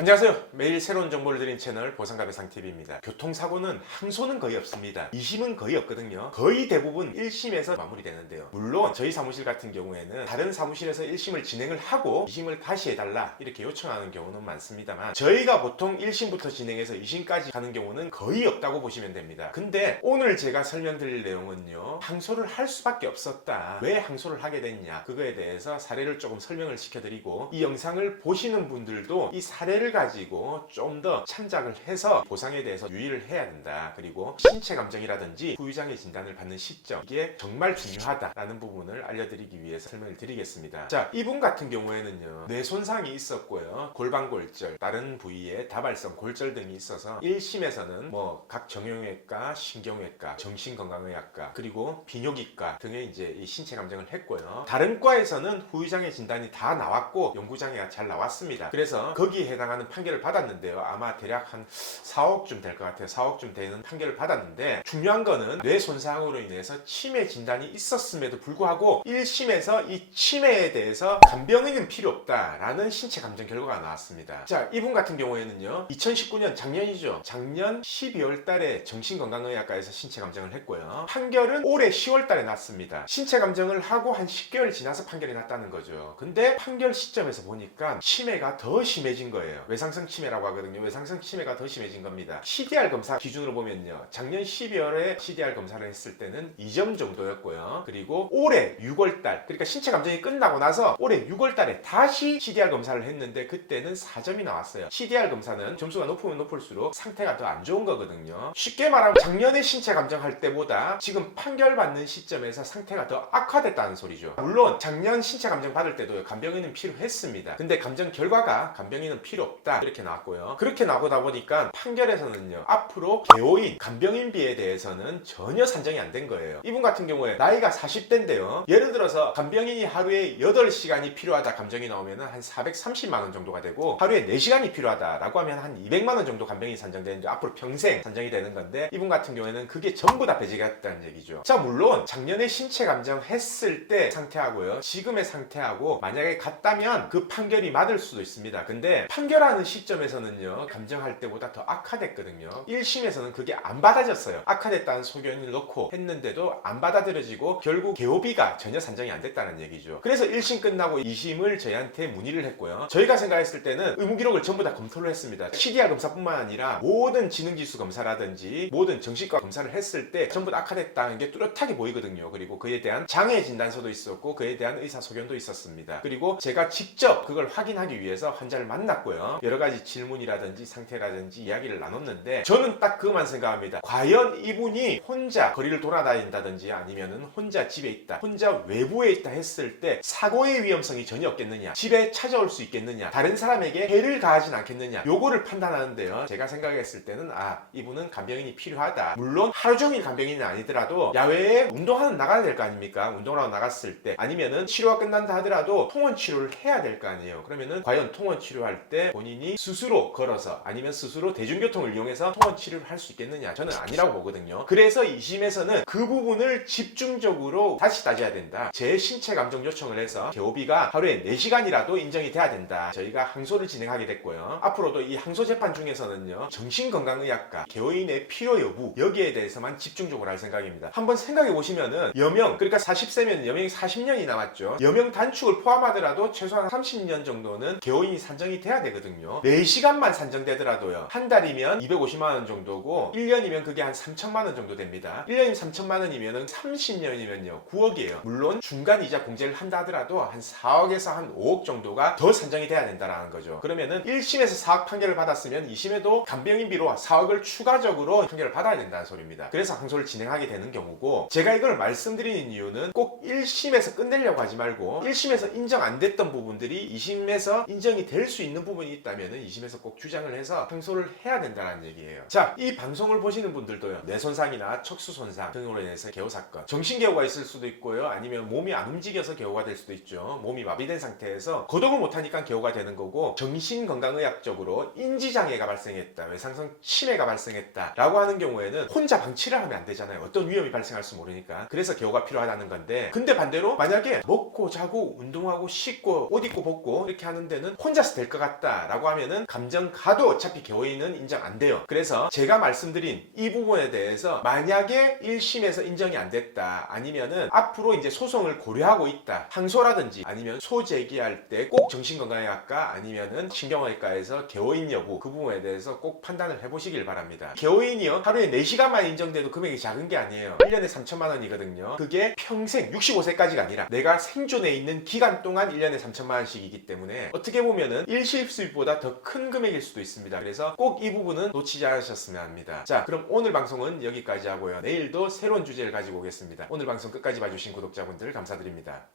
안녕하세요. 매일 새로운 정보를 드리는 채널 보상가배상TV입니다. 교통사고는 항소는 거의 없습니다. 2심은 거의 없거든요. 거의 대부분 1심에서 마무리되는데요. 물론 저희 사무실 같은 경우에는 다른 사무실에서 1심을 진행을 하고 2심을 다시 해달라 이렇게 요청하는 경우는 많습니다만, 저희가 보통 1심부터 진행해서 2심까지 가는 경우는 거의 없다고 보시면 됩니다. 근데 오늘 제가 설명드릴 내용은요, 항소를 할 수밖에 없었다, 왜 항소를 하게 됐냐, 그거에 대해서 사례를 조금 설명을 시켜드리고, 이 영상을 보시는 분들도 이 사례를 가지고 좀 더 참작을 해서 보상에 대해서 유의를 해야 된다. 그리고 신체 감정이라든지 후유장애 진단을 받는 시점, 이게 정말 중요하다라는 부분을 알려드리기 위해서 설명을 드리겠습니다. 자, 이분 같은 경우에는요, 뇌 손상이 있었고요, 골반골절, 다른 부위에 다발성 골절 등이 있어서 1심에서는 각 정형외과, 신경외과, 정신건강의학과, 그리고 비뇨기과 등의 이제 이 신체 감정을 했고요. 다른 과에서는 후유장애 진단이 다 나왔고 연구장애가 잘 나왔습니다. 그래서 거기에 해당하는 판결을 받았는데요. 아마 대략 한 4억쯤 될 것 같아요. 4억쯤 되는 판결을 받았는데, 중요한 거는 뇌 손상으로 인해서 치매 진단이 있었음에도 불구하고 1심에서 이 치매에 대해서 간병인은 필요 없다라는 신체 감정 결과가 나왔습니다. 자, 이분 같은 경우에는요, 2019년 작년이죠. 작년 12월 달에 정신건강의학과에서 신체 감정을 했고요. 판결은 올해 10월 달에 났습니다. 신체 감정을 하고 한 10개월 지나서 판결이 났다는 거죠. 근데 판결 시점에서 보니까 치매가 더 심해진 거예요. 외상성 치매라고 하거든요. 외상성 치매가 더 심해진 겁니다. CDR 검사 기준으로 보면요, 작년 12월에 CDR 검사를 했을 때는 2점 정도였고요. 그리고 올해 6월달, 그러니까 신체 감정이 끝나고 나서 올해 6월달에 다시 CDR 검사를 했는데 그때는 4점이 나왔어요. CDR 검사는 점수가 높으면 높을수록 상태가 더 안 좋은 거거든요. 쉽게 말하면 작년에 신체 감정할 때보다 지금 판결 받는 시점에서 상태가 더 악화됐다는 소리죠. 물론 작년 신체 감정 받을 때도 간병인은 필요했습니다. 근데 감정 결과가 간병인은 필요 없다 이렇게 나왔고요. 그렇게 나오다 보니까 판결에서는요, 앞으로 개호인, 간병인비에 대해서는 전혀 산정이 안 된 거예요. 이분 같은 경우에 나이가 40대인데요. 예를 들어서 간병인이 하루에 8시간이 필요하다 감정이 나오면 한 430만 원 정도가 되고, 하루에 4시간이 필요하다라고 하면 한 200만 원 정도 간병인이 산정되는데 앞으로 평생 산정이 되는 건데, 이분 같은 경우에는 그게 전부 다 배제가 됐다는 얘기죠. 자, 물론 작년에 신체 감정 했을 때 상태하고요, 지금의 상태하고 만약에 같다면 그 판결이 맞을 수도 있습니다. 근데 판결하는 시점에서는요, 감정할 때보다 더 악화됐거든요. 1심에서는 그게 안 받아졌어요. 악화됐다는 소견을 넣고 했는데도 안 받아들여지고 결국 개호비가 전혀 산정이 안 됐다는 얘기죠. 그래서 1심 끝나고 2심을 저희한테 문의를 했고요. 저희가 생각했을 때는 의무기록을 전부 다 검토를 했습니다. CDR 검사뿐만 아니라 모든 지능지수 검사라든지 모든 정신과 검사를 했을 때 전부 다 악화됐다는 게 뚜렷하게 보이거든요. 그리고 그에 대한 장애 진단서도 있었고 그에 대한 의사 소견도 있었습니다. 그리고 제가 직접 그걸 확인하기 위해서 환자를 만났고요. 여러 가지 질문이라든지 상태라든지 이야기를 나눴는데, 저는 딱 그것만 생각합니다. 과연 이분이 혼자 거리를 돌아다닌다든지 아니면은 혼자 집에 있다, 혼자 외부에 있다 했을 때 사고의 위험성이 전혀 없겠느냐, 집에 찾아올 수 있겠느냐, 다른 사람에게 해를 가하진 않겠느냐, 요거를 판단하는데요, 제가 생각했을 때는 이분은 간병인이 필요하다. 물론 하루 종일 간병인은 아니더라도 야외에 운동하는 나가야 될 거 아닙니까? 운동을 하고 나갔을 때, 아니면은 치료가 끝난다 하더라도 통원 치료를 해야 될 거 아니에요. 그러면은 과연 통원 치료할 때 본인이 스스로 걸어서 아니면 스스로 대중교통을 이용해서 통원 치료를 할 수 있겠느냐, 저는 아니라고 보거든요. 그래서 2심에서는 그 부분을 집중적으로 다시 따져야 된다. 재신체 감정 요청을 해서 개호비가 하루에 4시간이라도 인정이 돼야 된다. 저희가 항소를 진행하게 됐고요. 앞으로도 이 항소 재판 중에서는요, 정신건강의학과, 개호인의 필요 여부, 여기에 대해서만 집중적으로 할 생각입니다. 한번 생각해 보시면은 여명, 그러니까 40세면 여명이 40년이 남았죠. 여명 단축을 포함하더라도 최소한 30년 정도는 개호인이 산정이 돼야 되거든요. 4시간만 산정되더라도요, 한 달이면 250만 원 정도고 1년이면 그게 한 3천만 원 정도 됩니다. 1년이면 3천만 원이면 30년이면요 9억이에요. 물론 중간 이자 공제를 한다 하더라도 한 4억에서 한 5억 정도가 더 산정이 돼야 된다는 거죠. 그러면은 1심에서 4억 판결을 받았으면 2심에도 간병인비로 4억을 추가적으로 판결을 받아야 된다는 소리입니다. 그래서 항소를 진행하게 되는 경우고, 제가 이걸 말씀드리는 이유는 꼭 1심에서 끝내려고 하지 말고 1심에서 인정 안 됐던 부분들이 2심에서 인정이 될 수 있는 부분이 있다면 2심에서 꼭 주장을 해서 항소를 해야 된다는 얘기예요. 자, 이 방송을 보시는 분들도요, 뇌손상이나 척수손상 등으로 인해서 개호사건, 정신개호가 있을 수도 있고요, 아니면 몸이 안 움직여서 개호가 될 수도 있죠. 몸이 마비된 상태에서 거동을 못하니까 개호가 되는 거고, 정신건강의학적으로 인지장애가 발생했다, 외상성 치매가 발생했다 라고 하는 경우에는 혼자 방치를 하면 안 되잖아요. 어떤 위험이 발생할 수 모르니까. 그래서 개호가 필요하다는 건데, 근데 반대로 만약에 먹고 자고 운동하고 씻고 옷 입고 벗고 이렇게 하는 데는 혼자서 될 것 같다 라고 하면은 감정가도 어차피 개호인은 인정 안 돼요. 그래서 제가 말씀드린 이 부분에 대해서 만약에 1심에서 인정이 안 됐다, 아니면은 앞으로 이제 소송을 고려하고 있다, 항소라든지 아니면 소제기할 때 꼭 정신건강의학과 아니면은 신경외과에서 개호인 여부 그 부분에 대해서 꼭 판단을 해보시길 바랍니다. 개호인이요, 하루에 4시간만 인정돼도 금액이 작은 게 아니에요. 1년에 3천만 원이거든요. 그게 평생 65세까지가 아니라 내가 생존해 있는 기간 동안 1년에 3천만 원씩이기 때문에 어떻게 보면은 일시수입보다 더 큰 금액일 수도 있습니다. 그래서 꼭 이 부분은 놓치지 않으셨으면 합니다. 자, 그럼 오늘 방송은 여기까지 하고요. 내일도 새로운 주제를 가지고 오겠습니다. 오늘 방송 끝까지 봐주신 구독자분들 감사드립니다.